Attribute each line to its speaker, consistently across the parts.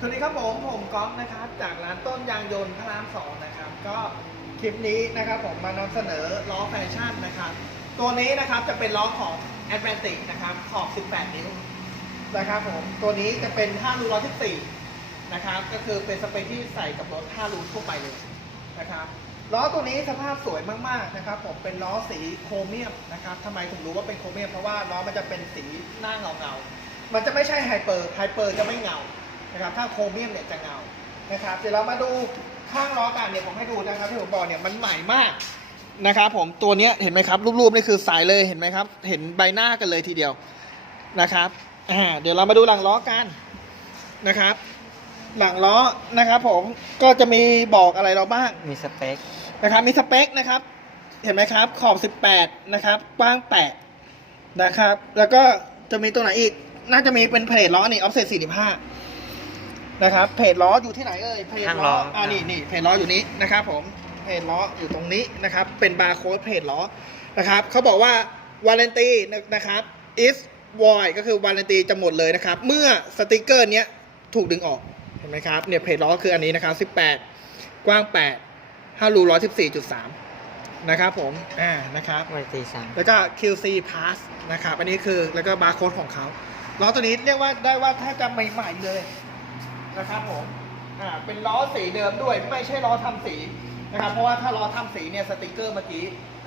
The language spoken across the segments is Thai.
Speaker 1: สวัสดีครับผมผมก๊อฟนะครับ จากร้านต้นยางยนต์พระรามสองนะครับ ก็คลิปนี้นะครับผมมานำเสนอล้อแฟชั่นนะครับ ตัวนี้นะครับจะเป็นล้อของ Atlantic นะครับขอบ 18 นิ้วนะครับผมตัวนี้จะเป็น5รู114นะครับก็คือเป็นสเปคที่ใส่กับรถ5รูทั่วไปเลยนะครับล้อตัวนี้สภาพสวยมากๆนะครับผมเป็นล้อสีโครเมียมนะครับทำไมถึงรู้ว่าเป็นโครเมียมเพราะว่าล้อมันจะเป็นสีหน้าเงาเงามันจะไม่ใช่ไฮเปอร์ไฮเปอร์จะไม่เงา นะครับถ้าโครเมียมเนี่ยจะเงานะครับเดี๋ยวเรามาดูข้างล้อกันเนี่ยผมให้ดูนะครับที่ผมบอกเนี่ยมันใหม่มากนะครับผมตัวเนี้ยเห็นไหมครับรูปๆนี่คือสายเลยเห็นไหมครับ เห็นใบหน้ากันเลยทีเดียวนะครับอ่าเดี๋ยวเรามาดูหลังล้อกันนะครับ หลังล้อนะครับผมก็จะมีบอกอะไรเราบ้าง
Speaker 2: มีสเปค
Speaker 1: นะครับมีสเปคนะครับ เห็นไหมครับ ขอบ 18 นะครับกว้าง 8 นะครับ แล้วก็จะมีตัวไหนอีก น่าจะมีเป็นเพจล้อนี่ออฟเซต45 นะครับเพจล้ออยู่ที่ไหนเอ่ยเพจ
Speaker 2: ข้างล้
Speaker 1: ล้อ
Speaker 2: อ
Speaker 1: อ่านี่นี่เพจล้ออยู่นี้นะครับผมเพจล้ออยู่ตรงนี้นะครับ เป็นบาร์โค้ดเพจล้อนะครับเขาบอกว่าวาเลนตีนะครับ is void ก็คือวาเลนตีจะหมดเลยนะครับ เมื่อสติกเกอร์เนี้ยถูกดึงออกเห็นไหมครับเนี่ยเพจล้อคืออันนี้นะครับ 18 กว้าง 8 5รู114.3 นะครับผมอ่านะครับ
Speaker 2: วันตีสาม
Speaker 1: แล้วก็ QC Pass นะครับ อันนี้คือแล้วก็บาร์โค้ดของเขาล้อตัวนี้เรียกว่าได้ว่าถ้าจะใหม่ๆเลย นะครับผมอ่าเป็นล้อสีเดิมด้วยไม่ใช่ล้อทำสีนะครับ เพราะว่าถ้าล้อทำสีเนี่ยสติกเกอร์เมื่อกี้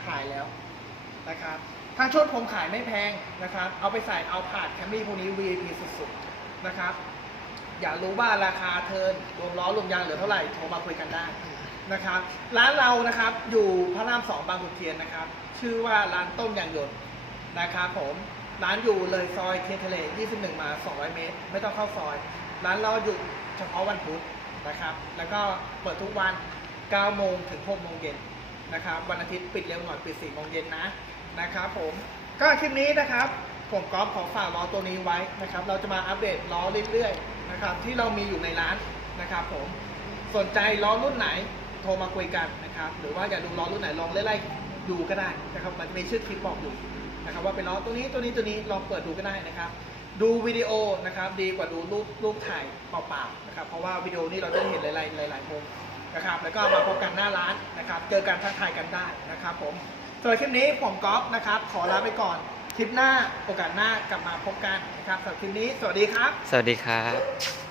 Speaker 1: หายแล้วนะครับทางชดผมขายไม่แพงนะครับ เอาไปใส่เอาผ่านแคมมี่พวกนี้ VIP สุดๆนะครับ อยากรู้ว่าราคาเทินรวมล้อรวมยางเหลือเท่าไหร่โทรมาคุยกันได้นะครับ ร้านเรานะครับอยู่พระรามสองบางขุนเทียนนะครับ ชื่อว่าร้านต้มยางยนต์นะครับผม ร้านอยู่เลยซอยเทียนทะเล 21 มา 200 เมตร ไม่ต้องเข้าซอย ร้านเราอยู่เฉพาะวันพุธนะครับ แล้วก็เปิดทุกวัน 9 โมงถึง 6 โมงเย็นนะครับ วันอาทิตย์ปิดเร็วหน่อย ปิด 4 โมงเย็นนะนะครับผม ก็คลิปนี้นะครับ ผมก๊อฟขอฝากล้อตัวนี้ไว้นะครับ เราจะมาอัปเดตล้อเรื่อยๆนะครับที่เรามีอยู่ในร้านนะครับผม สนใจล้อรุ่นไหนโทรมาคุยกันนะครับ หรือว่าอยากดูล้อรุ่นไหนลองไล่ๆดูก็ได้นะครับ มันมีชื่อคลิปบอกอยู่ นะครับว่าเป็นล้อตัวนี้ตัวนี้ตัวนี้ลองเปิดดูก็ได้นะครับ ดูวิดีโอนะครับดีกว่าดูรูปรูปถ่ายเปล่าๆนะครับเพราะว่าวิดีโอนี้เราจะได้เห็นหลายๆหลายๆมุมนะครับแล้วก็มาพบกันหน้าร้านนะครับเจอกันทักทายกันได้นะครับผมสำหรับคลิปนี้ผมก๊อฟนะครับขอลาไปก่อนคลิปหน้าโอกาสหน้ากลับมาพบกันนะครับสำหรับคลิปนี้สวัสดีครับ
Speaker 2: สวัสดีครับ